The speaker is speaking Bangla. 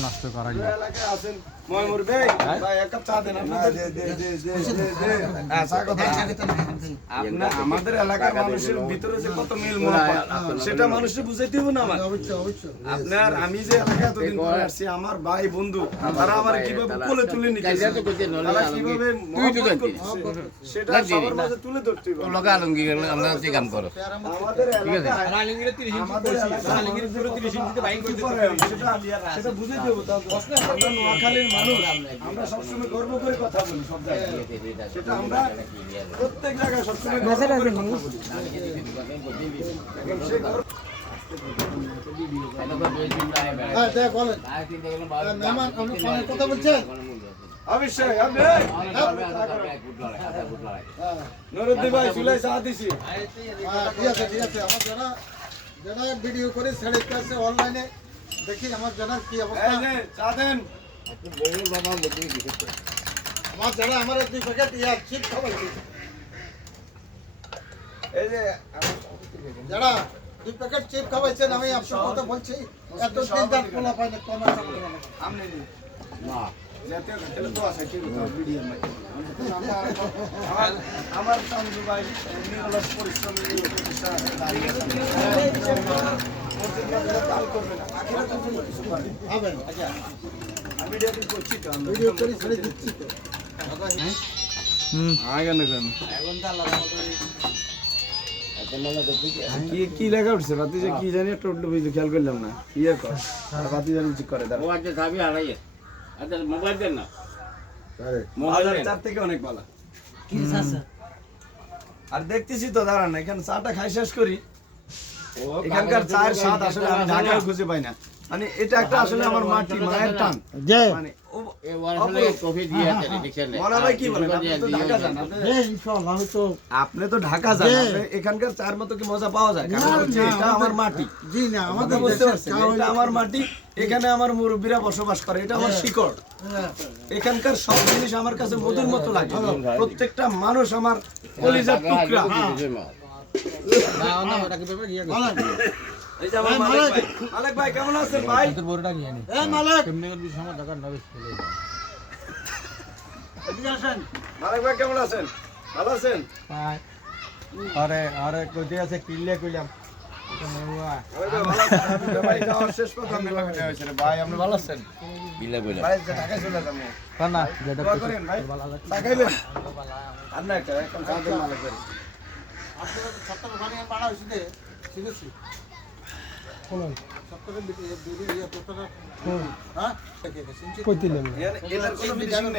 নষ্ট করা। হ্যাঁ, আমাদের এলাকার মানুষের ভিতরে যে কত মিল মহব্বত, সেটা মানুষের বুঝাইতে হবে না আমার আপনার আমি যে এলাকায় এতদিন পরে আসছি আমার ভাই বন্ধু তারা আমার কীভাবে কোলে তুলে কীভাবে সেটা সবার মাঝে তুলে ধরতে হবে। লোকে আলমগীর আমরা কাম করো। আমাদের এলাকায় আমাদের এলাকায় কি করে, সেটা- সেটা বুঝাইতে হবে তো। আমরা নোয়াখালীর মানুষ। আমরা সবসময় গর্ব করে কথা বলি সব জায়গায়। সেটা আমরা প্রত্যেক জায়গায় সবসময় গর্ব করে কথা বলি। এখন সে গর্ব- কথা বলছেন? অবশ্যই আপনি? ভাই চুলাই চা দিছি। হ্যাঁ, ঠিক আছে ঠিক আছে। আমার যারা যারা ভিডিও করে ছেড়ে আছে অনলাইনে দেখি আমার জানার কি অবস্থা। চা দেন। আমার যারা আমার দুই প্যাকেট ইয়া চিপ খাওয়াইছে এই যে যারা দুই প্যাকেট চিপ খাওয়াইছেন আমি আপনার কথা বলছি। এত দিন দাঁত খোলা পাইনি কম আছে আমনে নি। আমার পরিশ্রমী? কি কি লেখা উঠছে? বাতি যে কি জানি একটা উঠল খেয়াল করলাম না। ইয়ে কর? বাতি জানি ঠিক করে দাঁড়া। আচ্ছা মোবাইল দেন না। মোবাইল হাজার দেন। চার থেকে অনেক ভালো আর দেখতেছি তো দাঁড়ান এখানে চাটা খাই শেষ করি। এখানকার চায়ের স্বাদ আসলে আমি ঢাকায় খুঁজে পাই না। মানে এটা একটা আসলে আমার মাটি মায়ের টান। মানে হয় কি বলেন আপনি তো ঢাকা যান আপনি- যে ইনশাআল্লাহ আমি তো আপনি তো ঢাকা যান আপনি এখানকার চার মতো কি মজা পাওয়া যায়? এটা আমার মাটি। জি না আমাদের আমাদের বুঝতে পারছেন এটা আমার মাটি এখানে আমার মুরব্বীরা বসবাস করে এটা আমার শিকড়। হ্যাঁ। এখানকার সব জিনিস আমার কাছে মধুর মতো লাগে। প্রত্যেকটা মানুষ আমার কলিজার টুকরা। বলেন। এই যে আমার ভাই, মালিক মালিক। ভাই। মালিক কেমন আছেন ভাই এই মালিক এদিকে আসেন মালিক ভাই কেমন আছেন ভালো আছেন আরে আরে কইতে আছে কিল্লে কইলাম মালিক ভাই, ভালো আছেন? ভালো আছেন বিলে বলে ভাই, যে ঢাকায় চলে যাব। না দোয়া করেন, ভাই। চা খাইবেন? আর না একটা, এখন চা দেন মালিক ভাই। আপনারা তো সত্তর ওখানে বাড়া হয়েছে দে, ঠিক আছে ಕೊಟ್ಟಿಲ್ಲ